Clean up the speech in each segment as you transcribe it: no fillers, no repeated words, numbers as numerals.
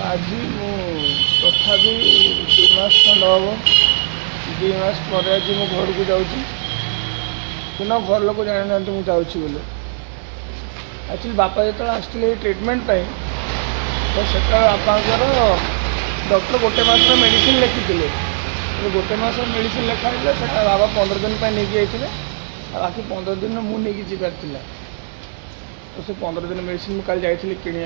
आज तथापि 2 मास खंड हम 2 मास पर आज मो घर को जाऊँगी कि घर लोग जानी ना मुझे जाऊँगी बोले एक्चुअली बापा जो आसते ट्रिटमेंट तो से बापांर डॉक्टर गोटे मास मेडिसिन लिखी गोटे मास मेडिसिन लिखाई से बाबा 15 दिन नहीं जाते बाकी 15 दिन मुझे जीवार तो से 15 दिन मेडिसिन मुझे कल जाइए कि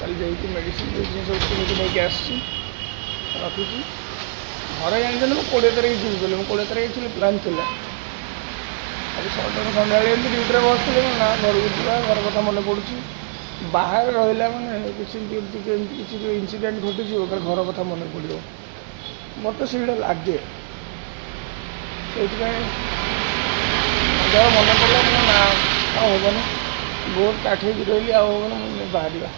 कल जाइए मेडिसिन सब किनिक नहीं आसी रखुची घर जानते मुझे 20 तारीख जी बोले मुझे 20 तारीख एक्चुअली प्लान थी अभी सन्ध्या ड्यूटी बसती ना घर को जा घर कथा मन पड़ू बाहर रहा मैंने किसी इनसीडेंट घटी घर कथा मन पड़ो मत से लगे से मन पड़ा ना हेनी बहुत काठी रही आने बाहर जा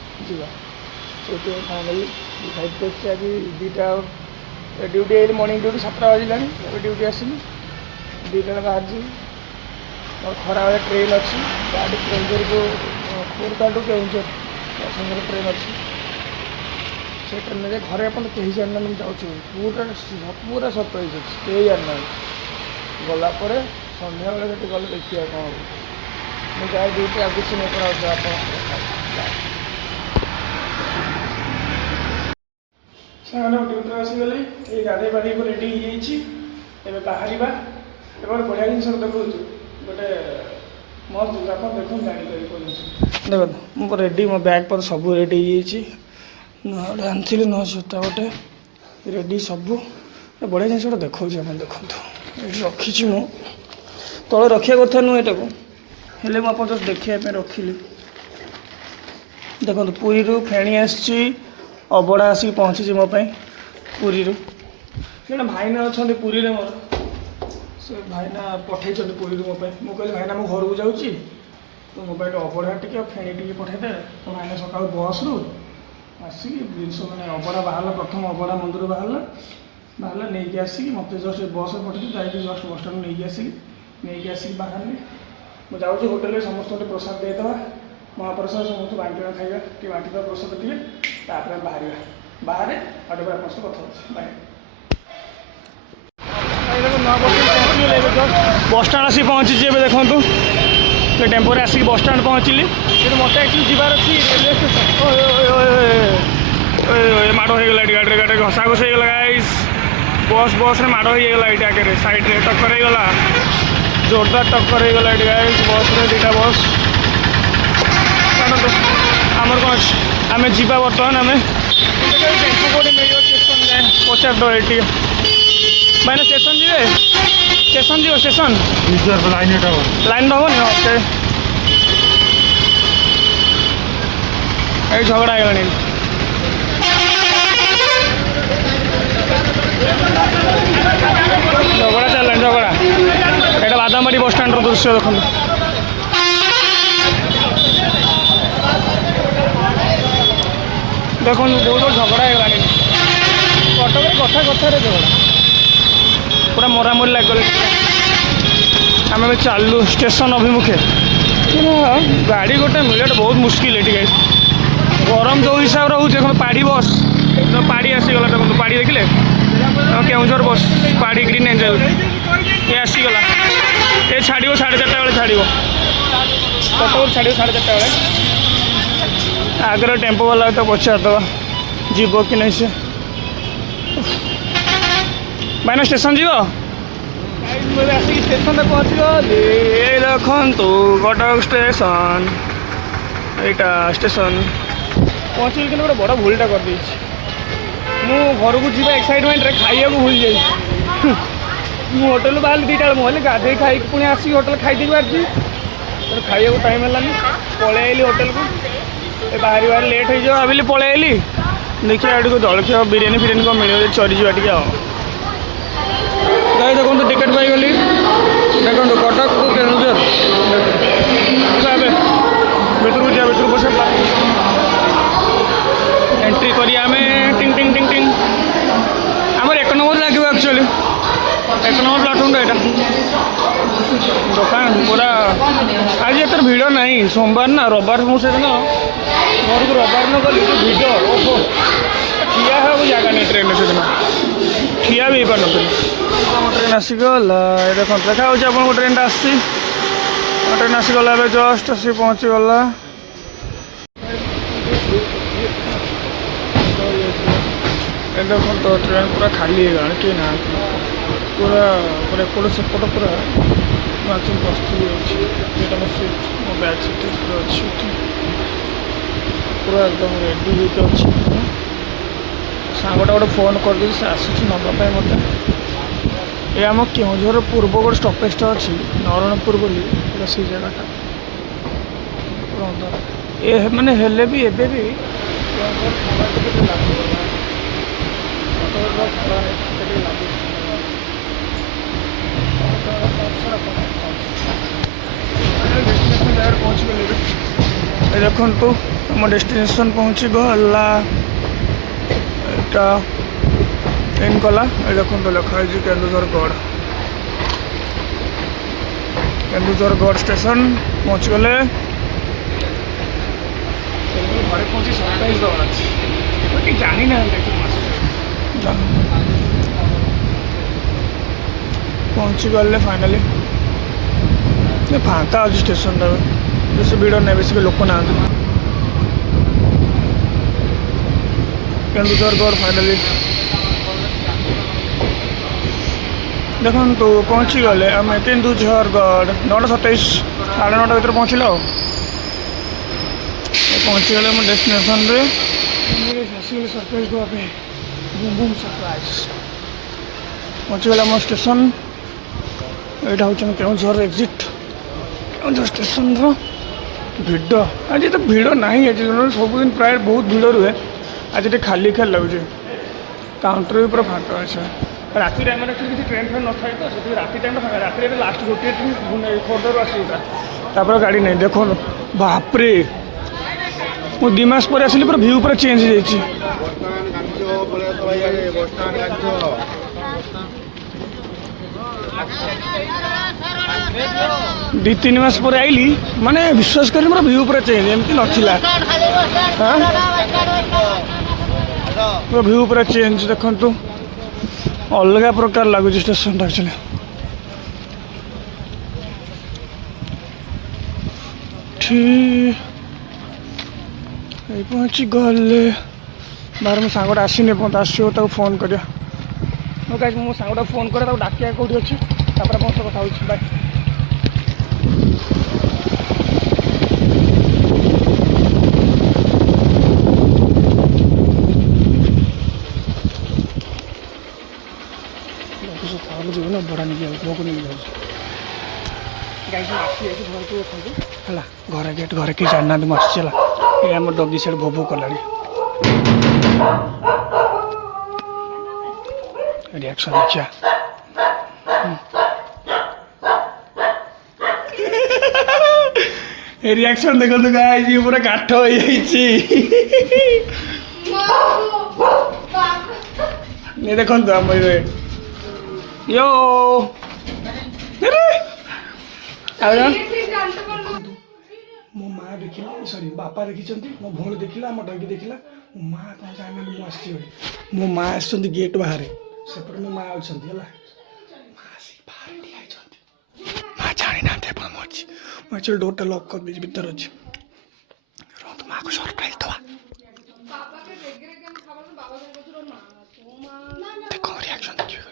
फाइनाली डिसाइड कर आज 2टा ड्यूटी मॉर्निंग ड्यूटी 7टा बजला ड्यूटी आसली 2टा बाहर जी और खरा बेले ट्रेन अच्छी गाड़ी केउझर को Khordha to Keonjhar passenger train अच्छी से ट्रेन में घर अपन कहीं जाना मुझे जाऊँ पूरा पूरा सरप्राइज अच्छी कहीं जाना गलापर सन्ध्या बेले से गले देखिए कौन हम मुझे ड्यूटी आगे से नहीं पड़ा आप ड्यूटी आसीगले ये गाधे पाधे रेडी हो बाहर बढ़िया जिन देखा गोटे मस्त आप देखो जापर देखो मो रेडी मो बैग पर सब रेडी गोटे आनी न जूता गोटे रेडी सब बढ़िया जिन गोटे देखा देखो ये रखी मु तले रखा कथा नुह यहाँ को हेले मुझे जस्ट देखा रखिली देखो पुरी फेणी आसी अबड़ा आसिक पहुँची मोपाई पुरी जड़े भाईना अच्छा पुरी में मोर से भाईना पठे पुरी मोपाई मुझे भाईना मो घर को जाऊँगी तो मोबाइल अबड़ा टी फेणी टी पठेदे तो भाईना सका बस रु आसिक जिनस मैंने अबड़ा बाहर प्रथम अबड़ा मंदिर बाहर नहीं आसिक मत जस्ट बस पठे जाकि जस्ट बस स्टाण नहीं आसिक बाहर मुझे जाऊँगी होटेल समस्त प्रसाद देदेवा महाप्रसाद समस्त बांटा खाଇବା ଟିକେ ବାଣ୍ଟିଦେବା ପ୍ରସାଦ ଟିକେ ତାପରେ ବାହାରିବା ବାହାରେ ଆଉ ଟିକେ ଆପଣଙ୍କ ସହ କଥା ହେଉଛି ବାଏ बस स्टाण आसिक पहुँची ए देखूँ टेम्पोरे आसिक बस स्टाण पहुँचली कि मत एक्चुअली जीवार अच्छी रेलवे स्टेशन माड़ होगा गाड़ी गाड़ी घसा घुस होगा गाइस बस में माड़ होगा ये आगे सैड्रे टक्कर होगा जोरदार टक्कर होगा ये गाइस बस में 2टा बस आमर कौन अच्छे आम जा बर्तमान आम टेम्पो कौटे मिल स्टेशन जाए पचार ये भाई स्टेशन जी स्टेशन लाइन हेनी ओके ये झगड़ा है झगड़ा चल झगड़ा यहाँ बादामबाड़ी बस स्टाण दृश्य देखो देखो बहुत झगड़ा है कटक कथा कथार झगड़ा पूरा मरामरी लगे आम चलू स्टेशन अभिमुखे गाड़ी गोटे मिलटा बहुत मुस्किल है गरम जो हिसाब से रोचे पाड़ी बस तो पाड़ी आसीगला देखो पाड़ी देखिले केउझर बस पाड़ी ग्रीन एंजल ये आसीगला ये छाड़ 4:30 बेले छाड़ कटक छाड़ 4:30 बेले आगे टेम्पो वाला तो पचारदे जीव कि नहीं से भाईना स्टेशन जीव आसिक स्टेशन पहुँच ये देखु कटक स्टेशन यहाँ स्टेशन पहुँचल कि गोटे बड़ भूलटा कर घर को जी एक्साइटमेंट खाइया भूल जाइए होटेल बाहर 2टा मुझे गाधे खाई पुणी आसिक होटेल खाई बाहर खाइया टाइम है पलि होटेल को बाहरी बाहर लेट हो भाविली पलि देखिए आड़ को जलखिया बिरियानी फिरियानी कौन मिले चरी जा देखो टिकेट पाईगली देखो कटक को केन्दुझर भितर जा भितर बस एंट्री करिया टिंग टिंग टिंग टिंग आमर 1 नंबर लगे एक्चुअली 1 नंबर प्लाटफर्म यहाँ दुकान पूरा आज एत भिड़ ना सोमवार ना रविवार मुझे घर को रविवार न गली भिड़ ओहो ठिया हो जगह नहीं ट्रेन से दिन ठिया भी पार नी ट्रेन आसीगला देख देखा आपको ट्रेन आसी ट्रेन आसीगला जस्ट आसी पहुँचीगला देखो तो ट्रेन पूरा खाली है किए ना पूरा पूरा एपट सेपट पूरा मैचिंग प्रस्तुत होता मो सीट मो बैक सीट पूरा अच्छी पूरा एकदम रेडी होकर अच्छी सांगटा गोटे फोन कर दी से आसूँ नापी मत ये आम केउझर पूर्व गोटे स्टपेजटा अच्छी नरणपुर बोली से जगहटा पूरा अंदर ये मैंने हेले भी एबे भी पहुँच गए देखु आम डेस्टिनेशन पहुँची गला इन कला देखो लिखाई केन्दुझरगढ़ केन्दुझरगढ़ स्टेशन पहुँच गले घरे पहुँची सरप्राइज दवा अच्छी जानी ना पहुँची गले फाइनाली फाँका अच्छी स्टेशन बेस भिड़ ना बेस लोक ना केन्दुझरगढ़ फाइनाली देखो तो पहुँची गले आम केन्दुझरगढ़ 9:27 साढ़े 9टा भर पहुँचल पहुँची गले आम डेस्टिनेशन रे सरप्राइज देवाई बूम बूम सरप्राइज पहुँची गले आम स्टेशन यहाँ हूँ केन्दुझर एक्जिट केन्दुझर स्टेशन भिड़ आज तो भिड़ ना आज सबुदिन प्राय बहुत भिड़ रुहे आज ये खाली खाली लगुचे काउंटर भी पूरा फाँका अच्छे राति टाइम किसी ट्रेन फ्रेन न था तो से राति टाइम फाँका राति लास्ट गोटे खोर्धर आसपर गाड़ी नहीं देख बापरे मु 2 मास पर आसिली पूरा भ्यू पूरा चेंज हो जाए 2-3 मास पर आइली माने विश्वास कर मोर व्यू पूरा चेंज एमती नथिला पूरा व्यू पूरा चेंज देखंतु अलग प्रकार लगुच स्टेशन एक्चुअली ठीक पहुँची गले बाहर मो सांगटा आसनी पहुँच आसो फोन कर मो सांगटा फोन कर डाकिया कौटी अच्छी तापर मो कथा हो बाय जीवन बड़ा नहीं मोक नहीं जाऊँ गाई आसी घर को है घर गेट घर कि जाना मुझे ये आम डगी साइड भोभो कला रिएक्शन देखिया रिएक्शन देखो तो गाइस ये पूरा काठ हो जाइए ये देखो तो आम यो मो माँ देखिला सॉरी बापा देखी मो भौणी देखिला मो डगी देखिला मो माँ कौन जाने मुझे मो माँ आस गेट बाहर सेपटे मो माँ अच्छा माँ जानी ना मुझे डोरटा लॉक कर दीजिए भीतर अच्छे तो माँ को सरप्राइज दवा देखो रिएक्शन देखिए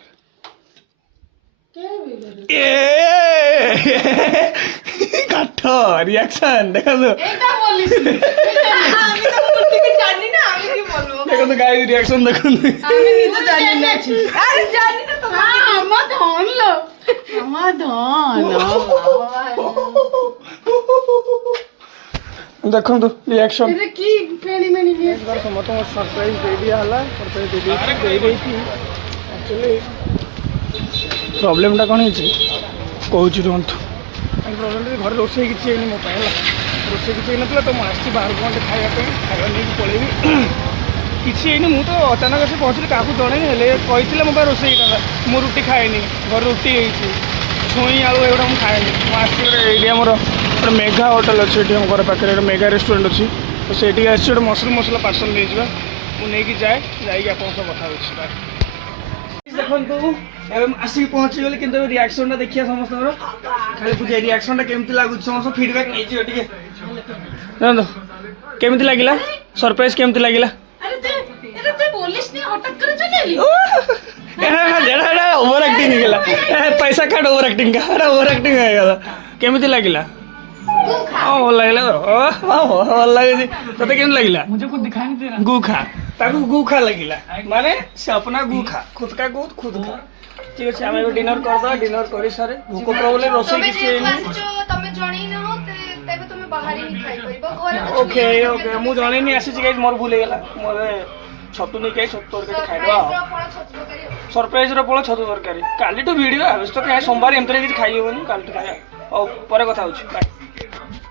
काठ रिएक्शन देखो देखो तो गाइस रिएक्शन देखो देखो तो रिएक्शन समस्त सरप्राइज दे दिया सरप्राइज दे दी एक्चुअली प्रोब्लेमटा कौन है कहूँ रुहतु प्रोब्लेम घर रोसे किसी मो रोसे किसी ना तो मुझे बाहर को खावाई खावा नहीं पलैबी किसी मु तो अचानक आसी पहुँचली क्या जड़े कही मो रोसे मु रुटी खाएनी घर रुटी छुई आलू एगुड़ा मुझे खाएनी मुझे आमर गोटे मेगा होटेल अच्छे ये घर पाखे मेगा रेस्टोरेंट अच्छी तो से मसरूम मसला पार्सल नहीं मुझे जाए जाइए कथा बाय देखु आसिक पहुँची गली कि रिएक्शन देखिए समस्त खाली पूछे रिएक्शन केमती लगुच समस्त फीडबैक नहीं जानतु केमती लगिला सरप्राइज केमती लगिला ओवर एक्टिंग निकला पैसा काट ओवर एक्टिंग का ओवर एक्टिंग है केमती लगिला भल लगे भल लगे ते केमती लगिला मुझे कुछ दिखाई नहीं दे रहा गु खा ताकू गु खा लगिला माने से अपना गु खा खुद का गु खुद खा ठीक अच्छे आम डिनर करदा डिनर कर सारे भूक प्रॉब्लम रोसे किसी ओके ओके मु जणे नहीं आसी गाइस मोर भूल गेला मोर छतु नहीं कहीं छतु तरकारी खाइबा सरप्राइज रो पळ छतु तरकारी काली तो वीडियो आबस तो सोमवार एमतरे किछ खाइ होबनी काली तो खाया और परे कथा होछि बाय।